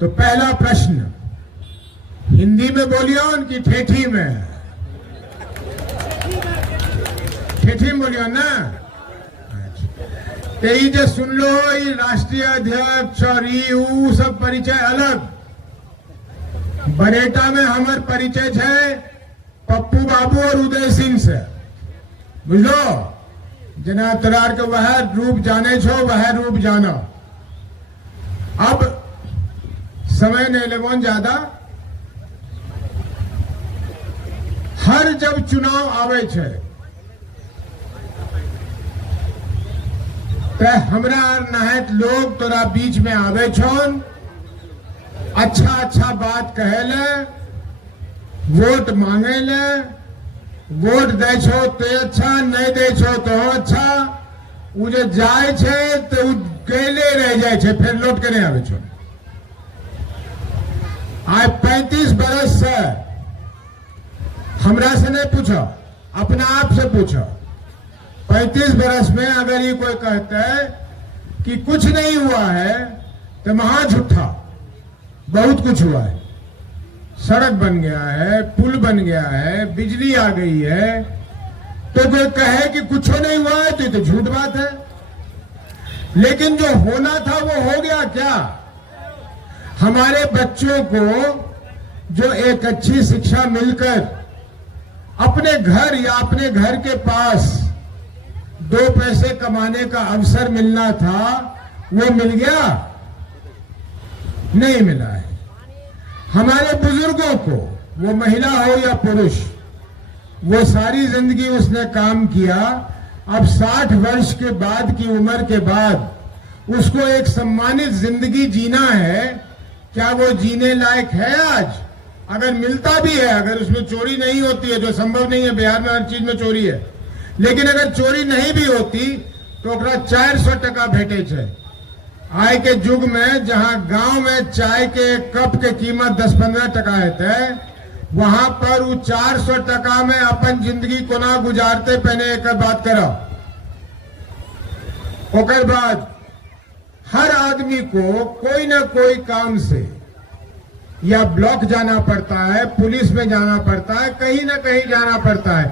तो पहला प्रश्न हिंदी में बोलियो उनकी ठेठी में, ठेठी में बोलियो ना। तो ये जो सुन लो ये राष्ट्रीय अध्यक्ष और ये सब परिचय अलग। बरेटा में हमार परिचय है पप्पू बाबू और उदय सिंह से, बुझलो। जना तरार के वह रूप जाने छो वह रूप जानो। अब समय नहीं लगो ज्यादा। हर जब चुनाव आवे छे तो हमरा नहत लोग तोरा बीच में आवे छोन, अच्छा अच्छा बात कहे ले, वोट मांगे ले। वोट दे छो तो अच्छा, नहीं दे छो तो अच्छा। वो जो जाए छे तो गेले रह जाए छे, फिर लौट के नहीं आवे छो। आज 35 बरस से हमरा से नहीं पूछो, अपना आप से पूछो। 35 बरस में अगर ये कोई कहता है कि कुछ नहीं हुआ है तो महा झूठा। बहुत कुछ हुआ है। सड़क बन गया है, पुल बन गया है, बिजली आ गई है। तो कोई कहे कि कुछ नहीं हुआ है तो ये तो झूठ बात है। लेकिन जो होना था वो हो गया क्या? हमारे बच्चों को जो एक अच्छी शिक्षा मिलकर अपने घर या अपने घर के पास 2 पैसे कमाने का अवसर मिलना था, वो मिल गया? नहीं मिला है। हमारे बुजुर्गों को, वो महिला हो या पुरुष, वो सारी जिंदगी उसने काम किया। अब 60 वर्ष के बाद की उम्र के बाद उसको एक सम्मानित जिंदगी जीना है। क्या वो जीने लायक है आज? अगर मिलता भी है, अगर उसमें चोरी नहीं होती है, जो संभव नहीं है, बिहार में हर चीज में चोरी है, लेकिन अगर चोरी नहीं भी होती तो 400 टका भेटे छे। आय के युग में जहां गांव में चाय के कप के कीमत 10-15 टका है, वहां पर वो 400 टका में अपन जिंदगी कोना गुजारते पहने एक बात करो। ओकर बाद हर आदमी को कोई ना कोई काम से या ब्लॉक जाना पड़ता है, पुलिस में जाना पड़ता है, कहीं ना कहीं जाना पड़ता है।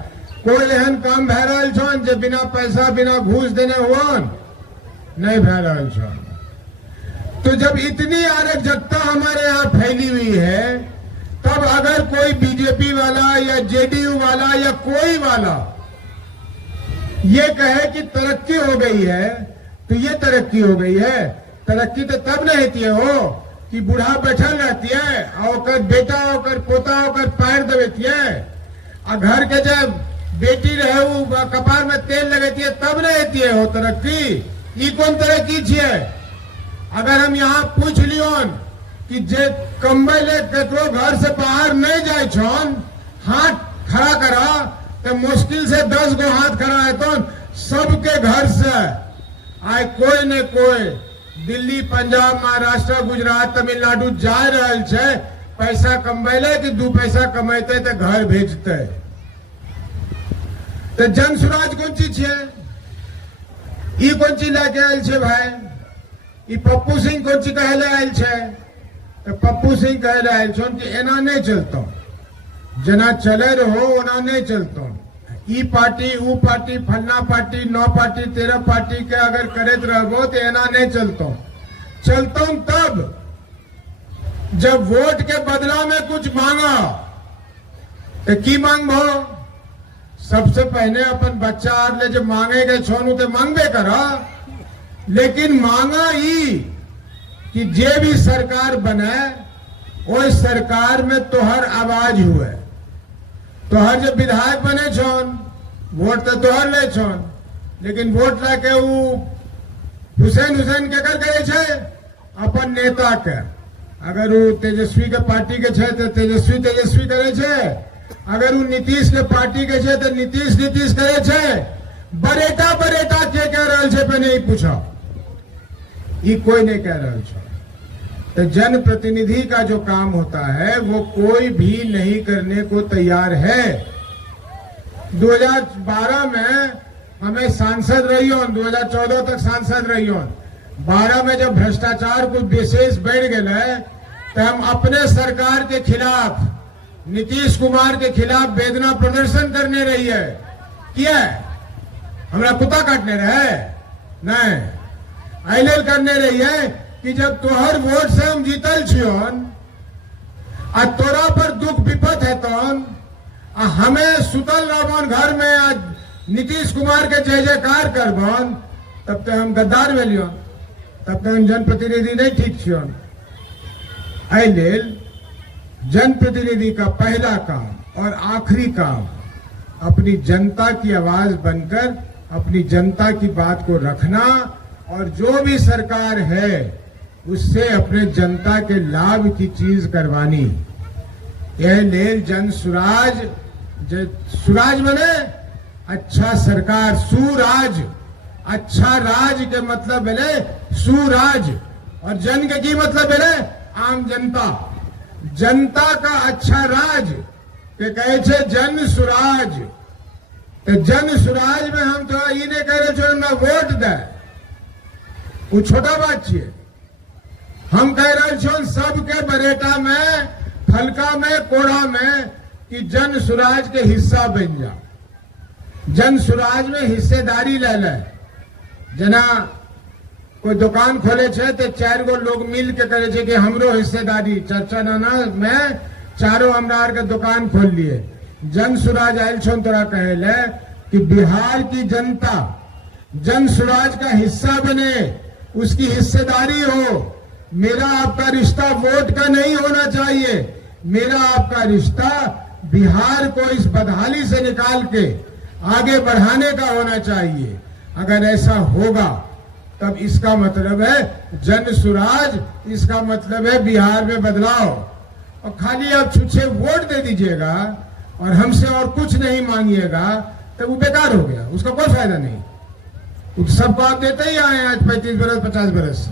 कोई एहन काम भै रहल छन जो बिना पैसा बिना घूस देने हुआ नहीं भै रहल छन। तो जब इतनी अराजकता हमारे यहाँ फैली हुई है, तब अगर कोई बीजेपी वाला या जेडीयू वाला या कोई वाला ये कहे कि तरक्की हो गई है, तो ये तरक्की हो गई है। तरक्की तो तब नहीं थी हो कि बूढ़ा बैठल रहती है और बेटा होकर पोता होकर पैर दबेती है, और घर के जब बेटी रहे वो कपार में तेल लगती है, तब रहती है हो तरक्की। ये कौन तरक्की छे? अगर हम यहाँ पूछ लियो कि जे कंबल ककरो घर से बाहर नहीं जाए छन, हाथ खड़ा करा तो मुश्किल से 10 गो हाथ खड़ा है तो सबके घर से आए कोई न कोई दिल्ली, पंजाब, महाराष्ट्र, गुजरात, तमिलनाडु जा रहल छे पैसा कमबैले कि 2 पैसा कमाते तो घर भेजते। तो जन स्वराज कौन चीज है? ये कौन चीज लेके आयल छे भाई? ये पप्पू सिंह कौन चीज कहले आयल छे? तो पप्पू सिंह कहले आयल छे कि एना नहीं चलता, जना चले रहो ओना नहीं चलता। ई पार्टी वो पार्टी फलना पार्टी 9 पार्टी 13 पार्टी के अगर करत रहो तो एना नहीं चलता। चलता तब जब वोट के बदला में कुछ मांगा तो की मांगबो? सबसे पहले अपन बच्चा आर ले जो मांगेगे छोनू तो मांगबे करा, लेकिन मांगा ही कि जे भी सरकार बने वो सरकार में तोहर आवाज हुए। तोहर जो विधायक बने छोन वोट तो तोहर ले छोन, लेकिन वोट लाके वो हुसैन के कर करे छे अपन नेता के। अगर वो तेजस्वी के पार्टी के छे तो तेजस्वी करे छे, अगर वो नीतीश के पार्टी के छे तो नीतीश करे छे। बरेटा के कह रहल छे पे नहीं पूछो, ये कोई नहीं कह रहल छे। तो जनप्रतिनिधि का जो काम होता है वो कोई भी नहीं करने को तैयार है। 2012 में हमें सांसद रही हो, 2014 तक सांसद रही हो। 12 में जब भ्रष्टाचार कुछ विशेष बढ़ गए तो हम अपने सरकार के खिलाफ, नीतीश कुमार के खिलाफ वेदना प्रदर्शन करने रही है। किया हमरा कुत्ता काटने रहे नहीं, आईलेल करने रही है कि जब तोहर वोट से हम जीतल छियन आ तोरा पर दुख विपत है तौन आ हमें सुतल रहबन घर में आज नीतीश कुमार के जय जयकार करबन, तब तक हम गद्दार भेलियन, तब तक हम जनप्रतिनिधि नहीं ठीक छियन। आईलेल जनप्रतिनिधि का पहला काम और आखिरी काम अपनी जनता की आवाज बनकर अपनी जनता की बात को रखना और जो भी सरकार है उससे अपने जनता के लाभ की चीज करवानी। यह लेल जन सुराज, सुराज बने अच्छा सरकार, सुराज, अच्छा राज के मतलब है सुराज, और जन के की मतलब है आम जनता, जनता का अच्छा राज के कहे छे जन सुराज। तो जन सुराज में हम तो ये नहीं कह रहे ना वोट दे, वो छोटा बात छे। हम कह रहे छो सबके बरेटा में, फलका में, कोड़ा में कि जन सुराज के हिस्सा बन जा, जन सुराज में हिस्सेदारी ले ले। जना कोई दुकान खोले छे तो 4 गो लोग मिल के करे छे कि हमरो हिस्सेदारी, चर्चा नाना में चारों हमरा के दुकान खोल लिए। जन सुराज आयल छो तोरा कहेले कि बिहार की जनता जन सुराज का हिस्सा बने, उसकी हिस्सेदारी हो। मेरा आपका रिश्ता वोट का नहीं होना चाहिए, मेरा आपका रिश्ता बिहार को इस बदहाली से निकाल के आगे बढ़ाने का होना चाहिए। अगर ऐसा होगा तब इसका मतलब है जन सुराज, इसका मतलब है बिहार में बदलाव। और खाली आप छुच्छे वोट दे दीजिएगा और हमसे और कुछ नहीं मांगिएगा तो वो बेकार हो गया, उसका कोई फायदा नहीं। सबको आप देते ही आए आज 35 बरस 50 बरस से।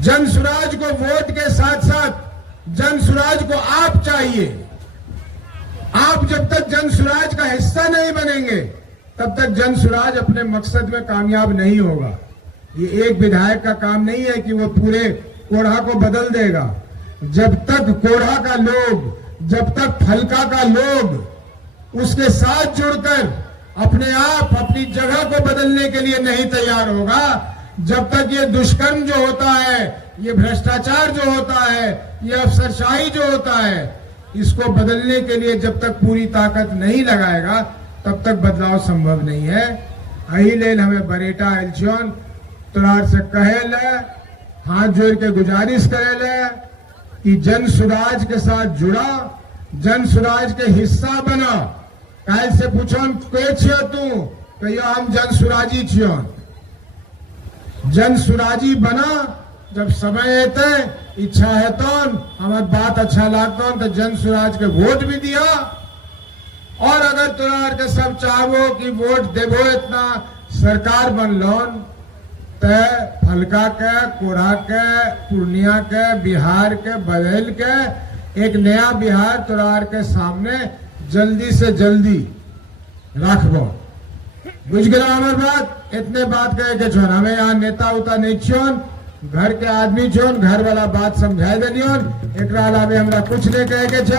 जन सुराज को वोट के साथ साथ जन सुराज को आप चाहिए। आप जब तक जन सुराज का हिस्सा नहीं बनेंगे तब तक जन सुराज अपने मकसद में कामयाब नहीं होगा। ये एक विधायक का काम नहीं है कि वो पूरे कोढ़ा को बदल देगा। जब तक कोढ़ा का लोग, जब तक फलका का लोग उसके साथ जुड़कर अपने आप अपनी जगह को बदलने के लिए नहीं तैयार होगा, जब तक ये दुष्कर्म जो होता है, ये भ्रष्टाचार जो होता है, ये अफसरशाही जो होता है, इसको बदलने के लिए जब तक पूरी ताकत नहीं लगाएगा तब तक बदलाव संभव नहीं है। अही लेल हमें बरेटा एल्चियन तोरार से कहेले, हाथ जोड़ के गुजारिश करेले कि जन सुराज के साथ जुड़ा, जन सुराज के हिस्सा बना। काल से पूछन के छियो तू, कहियो हम जन सुराजी छियन। जन सुराजी बना, जब समय अते, इच्छा है तो हमार बात अच्छा लागतो तो जन सुराज के वोट भी दिया। और अगर तोरा के सब चाहो कि वोट देवो इतना सरकार बनलोन तो फलका के, कोढ़ा के, पूर्णिया के, बिहार के बदल के एक नया बिहार तोरा के सामने जल्दी से जल्दी रखबो। बुझ गया हमार बात। इतने बात कहे के छोन, हमें यहाँ नेता उता नहीं छोन, घर के आदमी छोन, घर वाला बात समझा देनियोन। एक अलावे हमरा कुछ नहीं कहे के छे।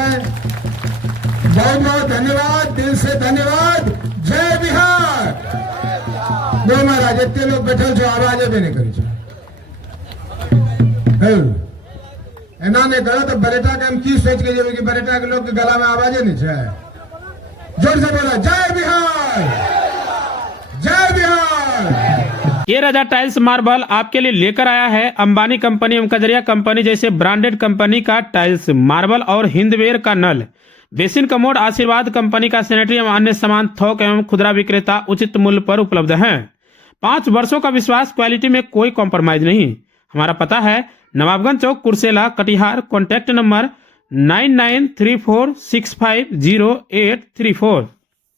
बहुत बहुत धन्यवाद, दिल से धन्यवाद। जय बिहार। दो महाराज इतने लोग बैठल छो, आवाज भी नहीं करी छो। एना नहीं करो तो बरेटा के हम की सोच के जेबे कि बरेटा के लोग के गला में आवाजे नहीं छे। जोर से बोला जय बिहार, जय बिहार। ये राजा टाइल्स मार्बल आपके लिए लेकर आया है अंबानी कंपनी एवं कजरिया कंपनी जैसे ब्रांडेड कंपनी का टाइल्स मार्बल और हिंदवेयर का नल, बेसिन कमोड, आशीर्वाद कंपनी का सैनिटरी एवं अन्य सामान थोक एवं खुदरा विक्रेता उचित मूल्य पर उपलब्ध हैं। 5 वर्षों का विश्वास, क्वालिटी में कोई कॉम्प्रोमाइज नहीं। हमारा पता है नवाबगंज चौक, कुर्सेला, कटिहार। Contact number 9934650834।